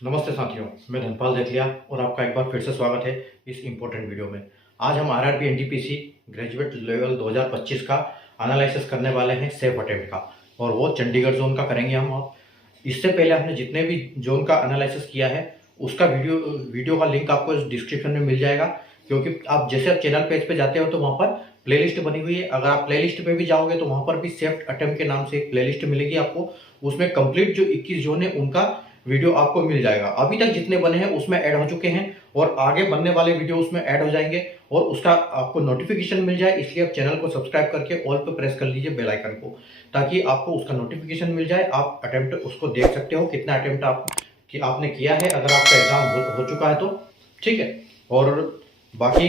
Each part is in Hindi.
नमस्ते साथियों, मैं धनपाल देथलिया और आपका एक बार फिर से स्वागत है इस इम्पोर्टेंट वीडियो में। आज हम आरआरबी एनटीपीसी ग्रेजुएट लेवल 2025 का एनालिसिस करने वाले हैं सेफ अटेम्प्ट का, और वो चंडीगढ़ जोन का करेंगे हम। आप इससे पहले हमने जितने भी जोन का एनालिसिस किया है उसका वीडियो का लिंक आपको डिस्क्रिप्शन में मिल जाएगा, क्योंकि आप जैसे आप चैनल पेज पे जाते हो तो वहाँ पर प्लेलिस्ट बनी हुई है। अगर आप प्लेलिस्ट पे भी जाओगे तो वहाँ पर भी सेफ अटेम्प्ट के नाम से एक प्लेलिस्ट मिलेगी आपको। उसमें कंप्लीट जो 21 जोन है उनका वीडियो आपको मिल जाएगा। अभी तक जितने बने हैं उसमें ऐड हो चुके हैं और आगे बनने वाले वीडियो उसमें ऐड हो जाएंगे और उसका आपको नोटिफिकेशन मिल जाए। इसलिए आप चैनल को सब्सक्राइब करके ऑल पे प्रेस कर लीजिए बेल आइकन को, ताकि आपको उसका नोटिफिकेशन मिल जाए। आप अटेम्प्ट उसको देख सकते हो, कितना अटेम्प्ट आपने किया है, अगर आपका एग्जाम हो चुका है तो ठीक है। और बाकी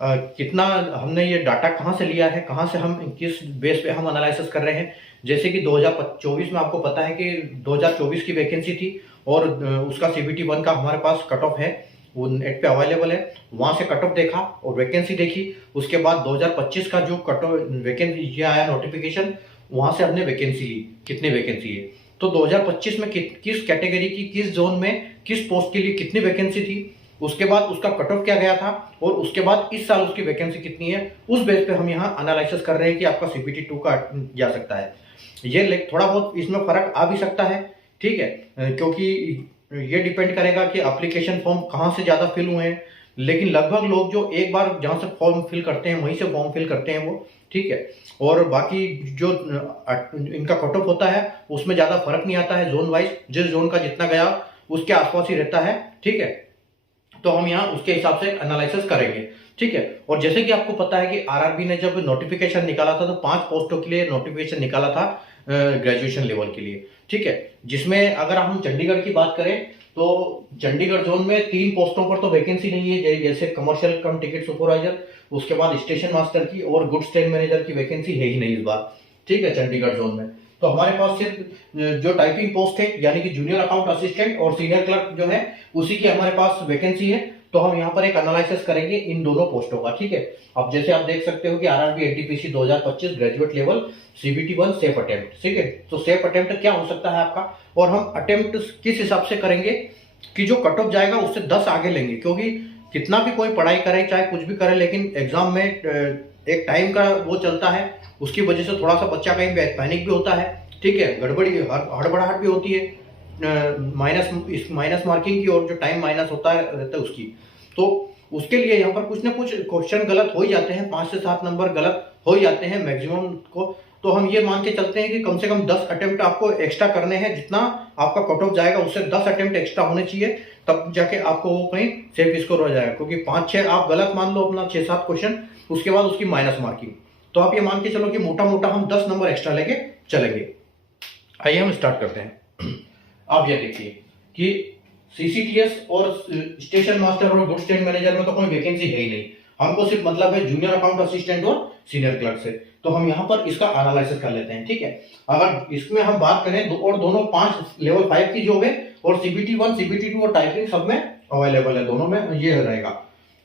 कितना हमने ये डाटा कहाँ से लिया है, कहाँ से हम किस बेस पे हम एनालिसिस कर रहे हैं। जैसे कि 2024 में आपको पता है कि 2024 की वैकेंसी थी और उसका CBT 1 का हमारे पास कट ऑफ है, वो नेट पे अवेलेबल है। वहाँ से कट ऑफ देखा और वैकेंसी देखी। उसके बाद 2025 का जो कट ऑफ वैकेंसी ये आया नोटिफिकेशन, वहाँ से हमने वैकेंसी ली, कितनी वैकेंसी है। तो 2025 में किस कैटेगरी की, किस जोन में, किस पोस्ट के लिए कितनी वैकेंसी थी, उसके बाद उसका कट ऑफ क्या गया था, और उसके बाद इस साल उसकी वैकेंसी कितनी है, उस बेस पे हम यहाँ एनालिसिस कर रहे हैं कि आपका CBT 2 का जा सकता है। ये थोड़ा बहुत इसमें फर्क आ भी सकता है, ठीक है, क्योंकि ये डिपेंड करेगा कि एप्लीकेशन फॉर्म कहाँ से ज़्यादा फिल हुए हैं। लेकिन लगभग लोग जो एक बार जहाँ से फॉर्म फिल करते हैं वहीं से फॉर्म फिल करते हैं वो, ठीक है। और बाकी जो इनका कट ऑफ होता है उसमें ज़्यादा फर्क नहीं आता है जोन वाइज, जिस जोन का जितना गया उसके आसपास ही रहता है, ठीक है। तो हम यहाँ उसके हिसाब से एनालिसिस करेंगे, ठीक है। और जैसे कि आपको पता है कि आरआरबी ने जब नोटिफिकेशन निकाला था तो 5 पोस्टों के लिए नोटिफिकेशन निकाला था ग्रेजुएशन लेवल के लिए, ठीक है। जिसमें अगर हम चंडीगढ़ की बात करें तो चंडीगढ़ जोन में 3 पोस्टों पर तो वैकेंसी नहीं है, जैसे कमर्शियल कम टिकट सुपरवाइजर, उसके बाद स्टेशन मास्टर की और गुड्स ट्रेन मैनेजर की वैकेंसी है ही नहीं इस बार, ठीक है, चंडीगढ़ जोन में। तो हमारे पास सिर्फ जो टाइपिंग पोस्ट है यानी कि जूनियर अकाउंट असिस्टेंट और सीनियर क्लर्क जो है उसी की हमारे पास वैकेंसी है। तो हम यहाँ पर एक एनालिसिस करेंगे इन दोनों पोस्टों का, ठीक है। अब जैसे आप देख सकते हो कि RRB NTPC 2025 graduate level CBT 1 safe attempt, ठीक है। तो सेफ अटेम्प्ट क्या हो सकता है आपका, और हम अटेम्प्ट किस हिसाब से करेंगे कि जो कट ऑफ जाएगा उससे 10 आगे लेंगे। क्योंकि कितना भी कोई पढ़ाई करे चाहे कुछ भी करे, लेकिन एग्जाम में एक टाइम का वो चलता है, उसकी वजह से थोड़ा सा बच्चा कहीं पैनिक भी होता है, ठीक है, गड़बड़ी हड़बड़ाहट भी होती है, माइनस मार्किंग की, और जो टाइम माइनस होता है रहता है उसकी। तो उसके लिए यहाँ पर कुछ ना कुछ क्वेश्चन गलत हो ही जाते हैं, 5 से 7 नंबर गलत हो ही जाते हैं मैक्सिमम को। तो हम ये मान के चलते हैं कि कम से कम 10 अटेम्प्ट आपको एक्स्ट्रा करने हैं, जितना आपका कट ऑफ जाएगा उससे 10 अटेम्प्ट एक्स्ट्रा होने चाहिए, तब जाके आपको वो कहीं सेफ स्कोर हो जाएगा। क्योंकि 5-6 आप गलत मान लो अपना 6-7 क्वेश्चन, उसके बाद उसकी माइनस मार्किंग, तो आप ये मान के चलो कि मोटा मोटा हम 10 नंबर एक्स्ट्रा लेके चलेंगे। आइए हम स्टार्ट करते हैं। आप ये देखिए कि CCTS और स्टेशन मास्टर और गुड्स ट्रेन मैनेजर में तो कोई वैकेंसी है ही नहीं, हमको सिर्फ मतलब है जूनियर अकाउंट असिस्टेंट और सीनियर क्लर्क से। तो हम यहाँ पर इसका एनालिसिस कर लेते हैं, ठीक है। अगर इसमें हम बात करें और दोनों 5 लेवल 5 की जॉब है, और CBT 1 CBT 2 और टाइपिंग सब में अवेलेबल है, दोनों में ये रहेगा।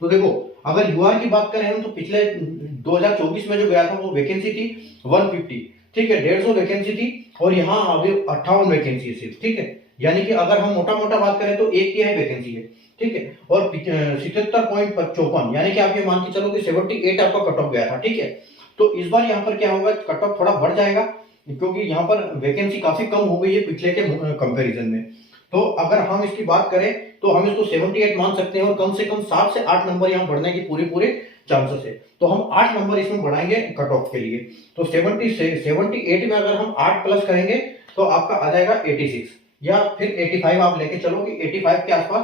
तो देखो अगर UR की बात करें हम तो पिछले 2024 में जो गया था वो वैकेंसी थी 150, ठीक है, 150 वैकेंसी थी, और यहाँ अभी 58 वैकेंसी सिर्फ, ठीक है। यानी कि अगर हम मोटा मोटा बात करें तो एक की है वैकेंसी है, ठीक है। और 77.54 यानी कि आप ये मान के चलो कि 78 आपका कट ऑफ गया था, ठीक है। तो इस बार यहाँ पर क्या होगा, कट ऑफ थोड़ा बढ़ जाएगा, क्योंकि यहाँ पर वैकेंसी काफी कम हो गई है पिछले के कंपैरिजन में। तो अगर हम इसकी बात करें तो हम इसको 78 मान सकते हैं, और कम से कम 7 से 8 नंबर यहाँ बढ़ने की पूरे चांसेस है। तो हम 8 नंबर इसमें बढ़ाएंगे कट ऑफ के लिए। तो 78 में अगर हम 8 प्लस करेंगे तो आपका आ जाएगा 86, या फिर 85 आप लेके चलो कि 85 के आसपास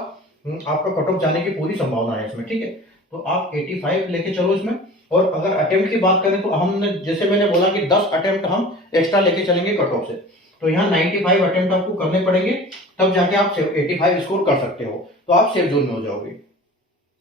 आपका कट ऑफ जाने की पूरी संभावना है इसमें, ठीक है। तो आप 85 लेके चलो इसमें। और अगर अटेम्प्ट की बात करें तो हमने जैसे मैंने बोला कि 10 अटेम्प्ट हम एक्स्ट्रा लेके चलेंगे कट ऑफ से, तो यहाँ 95 अटेम्प्ट आपको करने पड़ेंगे, तब जाके आप 85 स्कोर कर सकते हो, तो आप सेफ जोन में हो जाओगे।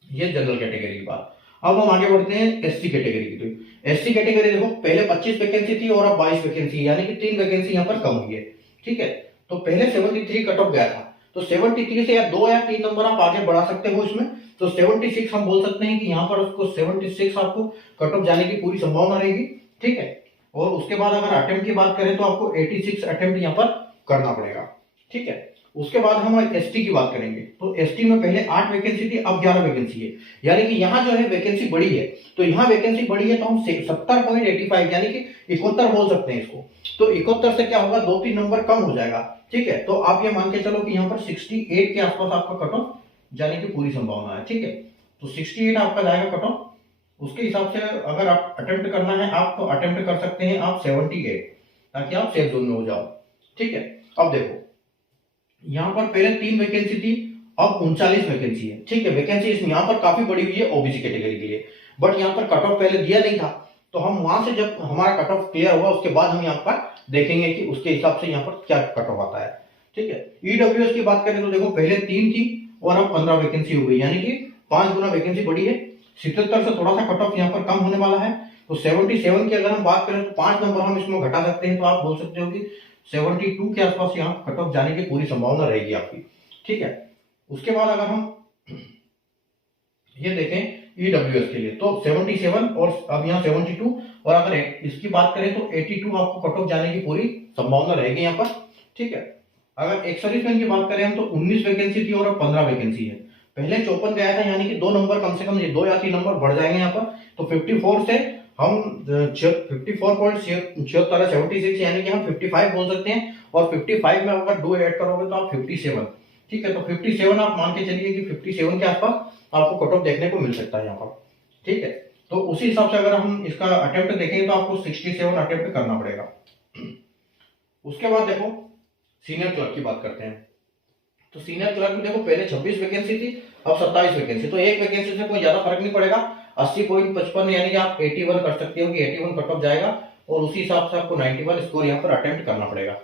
ये जनरल कैटेगरी की बात। अब हम आगे बढ़ते हैं SC कैटेगरी की। तो SC कैटेगरी देखो पहले 25 वैकेंसी थी और अब 22 वैकेंसी, यानी कि 3 वैकेंसी यहाँ पर कम हुई है, ठीक है। तो पहले 73 कट ऑफ गया था, तो 73 से या 2 या 3 नंबर आप आगे बढ़ा सकते हो इसमें। तो 76 हम बोल सकते हैं कि यहाँ पर उसको 76 आपको कट ऑफ जाने की पूरी संभावना रहेगी, ठीक है। और उसके बाद अगर अटेम्प्ट की बात करें तो आपको 86 अटेम्प्ट यहाँ पर करना पड़ेगा, ठीक है। उसके बाद हम एसटी की बात करेंगे। तो एसटी में पहले 8 वैकेंसी थी, अब 11 वैकेंसी है, यानी कि यहाँ जो है वैकेंसी बढ़ी है। तो यहाँ वैकेंसी बढ़ी है तो हम 70.85 यानी कि 71 बोल सकते हैं इसको। तो 71 से क्या होगा, 2-3 नंबर कम हो जाएगा। ठीक है, तो आप ये मान के चलो कि यहाँ पर 68 के आसपास आपका कट ऑफ जाने की पूरी संभावना है। ठीक है, तो 68 आपका जाएगा कट ऑफ। उसके हिसाब से अगर आप अटेम्प्ट करना है आप तो अटेम्प्ट कर सकते हैं आप 78, ताकि आप सेफ जोन में हो जाओ। ठीक है, अब देखो यहाँ पर पहले 3 वैकेंसी थी, अब 39 वैकेंसी है। ठीक है, वैकेंसी इसमें यहाँ पर काफी बड़ी हुई है ओबीसी कैटेगरी के लिए, बट यहाँ पर कट ऑफ पहले दिया नहीं था। तो हम वहां से जब हमारा कट ऑफ क्लियर हुआ उसके बाद हम यहाँ पर देखेंगे कि उसके हिसाब से यहाँ पर क्या कट ऑफ आता है। ठीक है, ईडब्ल्यूएस की बात करें तो देखो पहले 3 थी और अब 15 वैकेंसी हो गई, यानी कि 5 गुना वैकेंसी बढ़ी है। 77 से थोड़ा सा कट ऑफ यहाँ पर कम होने वाला है। तो 77 की अगर हम बात करें तो 5 नंबर हम इसमें घटा सकते हैं, तो आप बोल सकते हो कि 72 के आसपास यहाँ कट ऑफ जाने की पूरी संभावना रहेगी आपकी। ठीक है, उसके बाद अगर हम ये देखें ईडब्ल्यूएस के लिए तो 77 और अब यहाँ 72, और अगर इसकी बात करें तो 82 आपको कट ऑफ जाने की पूरी संभावना रहेगी यहाँ पर। ठीक है, अगर एक्स सर्विसमैन की बात करें हम तो 19 वैकेंसी थी और अब 15 वैकेंसी है। पहले 54 गया था, यानी कि 2 नंबर कम से कम, ये 2 या 3 नंबर बढ़ जाएंगे यहाँ पर। तो 54 से हम 54.76 यानी कि हम 55 बोल सकते हैं, और 55 में अगर 2 ऐड करोगे तो आप 57। ठीक है, तो 57 आप मान के चलिए कि 57 के आसपास आपको कट ऑफ देखने को मिल सकता है यहाँ पर। ठीक है, तो उसी हिसाब से अगर हम इसका अटेम्प्ट देखें तो आपको 67 अटेम्प्ट करना पड़ेगा। उसके बाद देखो सीनियर क्लर्क की बात करते हैं। तो सीनियर क्लर्क में देखो पहले 26 वैकेंसी थी, अब 27 वैकेंसी। तो एक वैकेंसी से कोई ज्यादा फर्क नहीं पड़ेगा। 80.55 यानी कि आप 81 कर सकते हो कि 81 कट ऑफ जाएगा, और उसी हिसाब से आपको 91 स्कोर यहाँ पर अटेम्प्ट करना पड़ेगा।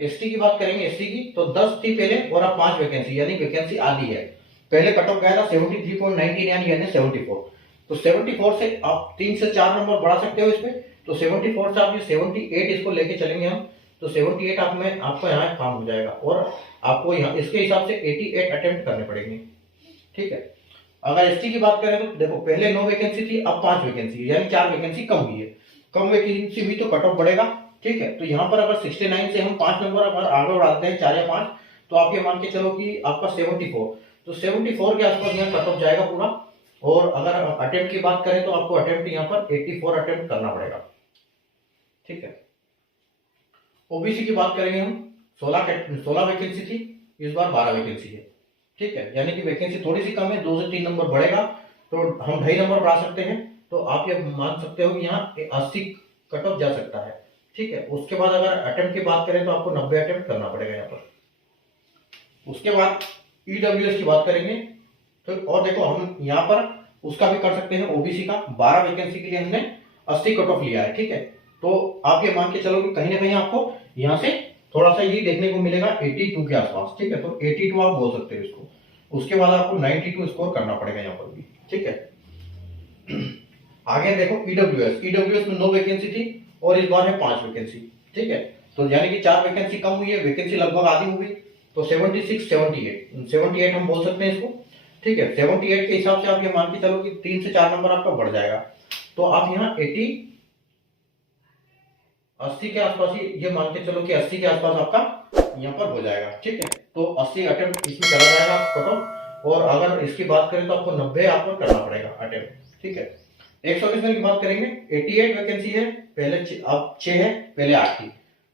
एसटी की बात करेंगे, एसटी की तो 10 थी पहले और अब 5 वैकेंसी, यानी वैकेंसी आधी है। पहले कट ऑफ गया था 73.19 यानी 74। तो 74 से आप 3 से 4 नंबर बढ़ा सकते हो इसमें। तो 74 से आप ये 78 इसको लेके चलेंगे हम, तो 78 आप में आपको यहाँ काम हो जाएगा, और आपको यहाँ इसके हिसाब से 88 अटेम्प्ट करने पड़ेंगे। ठीक है, अगर एसटी की बात करें तो देखो पहले 9 वैकेंसी थी, अब 5 वैकेंसी, यानी 4 वैकेंसी कम हुई है। कम वैकेंसी भी तो कट ऑफ बढ़ेगा। ठीक है, तो यहाँ पर अगर 69 से हम 5 नंबर अगर आगे बढ़ाते हैं 4 या 5, तो आप ये मान के चलो कि आपका 74, तो 74 के आसपास यहाँ कट ऑफ जाएगा पूरा। और अगर अटेम्प्ट की बात करें तो आपको अटेम्प्ट यहाँ पर 84 अटेम्प्ट करना पड़ेगा। ठीक है, ओबीसी की बात करेंगे हम, 16 वैकेंसी थी, इस बार 12 वैकेंसी है। ठीक है, यानी कि वैकेंसी थोड़ी सी कम है, 2 से 3 नंबर बढ़ेगा, तो हम 2.5 नंबर बढ़ा सकते हैं। तो आप ये मान सकते हो कि यहाँ 80 कट ऑफ जा सकता है। ठीक है, उसके बाद अगर अटेम्प्ट की बात करें तो आपको 90 अटेम्प्ट करना पड़ेगा यहाँ पर। उसके बाद ईडब्ल्यूएस की बात करेंगे तो, और देखो हम यहाँ पर उसका भी कर सकते हैं। ओबीसी का 12 वैकेंसी के लिए हमने 80 कट ऑफ लिया है। ठीक है, तो आप ये मान के चलो कि कहीं ना कहीं आपको यहाँ से थोड़ा सा ये देखने को मिलेगा 82 के आसपास। ठीक है, तो 82 आप बोल सकते हो इसको। उसके बाद आपको 92 स्कोर करना पड़ेगा यहाँ पर भी। ठीक है, आगे देखो ईडब्ल्यूएस में 9 वैकेंसी थी और इस बार है 5 वैकेंसी। ठीक है, तो यानी कि 4 वैकेंसी कम हुई है, वैकेंसी लगभग आधी हो गई। तो 76, 78 हम बोल सकते हैं इसको। ठीक है, 78 के हिसाब से आप ये मान के चलो कि 3 से 4 नंबर आपका बढ़ जाएगा। तो आप यहाँ 80 के आसपास ही ये मान के चलो कि 80 के आसपास आपका यहाँ पर हो जाएगा। ठीक है, तो 80 अटेम्प्ट इसमें चला जाएगा कट ऑफ। और अगर इसकी बात करें तो आपको 90 आपको करना पड़ेगा अटेम्प्ट। ठीक है, एक सर्विसमैन की बात करेंगे, 88 वैकेंसी है, पहले अब 6 है, पहले 8 थी।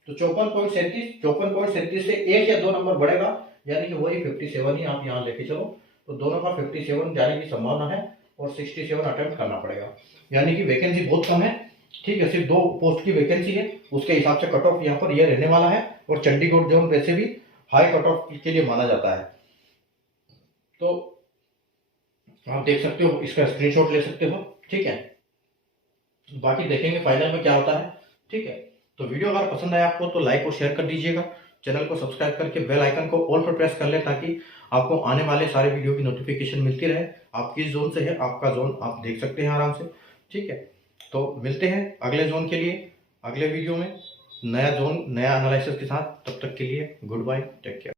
तो 54.37 से 1 या 2 नंबर बढ़ेगा, यानी कि वही 57 ही आप यहाँ लेके चलो। तो दोनों का 57 जाने की संभावना है, और 67 अटेम्प्ट करना पड़ेगा, यानी कि वैकेंसी बहुत कम है। ठीक है, सिर्फ 2 पोस्ट की वैकेंसी है, उसके हिसाब से कट ऑफ यहाँ पर यह रहने वाला है। और चंडीगढ़ जोन वैसे भी हाई कट ऑफ के लिए माना जाता है। तो आप देख सकते हो, इसका स्क्रीनशॉट ले सकते हो। ठीक है, बाकी देखेंगे फाइनल में क्या होता है। ठीक है, तो वीडियो अगर पसंद आया आपको तो लाइक और शेयर कर दीजिएगा। चैनल को सब्सक्राइब करके बेल आइकन को ऑल पर प्रेस कर लें, ताकि आपको आने वाले सारे वीडियो की नोटिफिकेशन मिलती रहे। आप किस जोन से है, आपका जोन आप देख सकते हैं आराम से। ठीक है, तो मिलते हैं अगले जोन के लिए अगले वीडियो में, नया जोन नया एनालिसिस के साथ। तब तक के लिए गुड बाय, टेक केयर।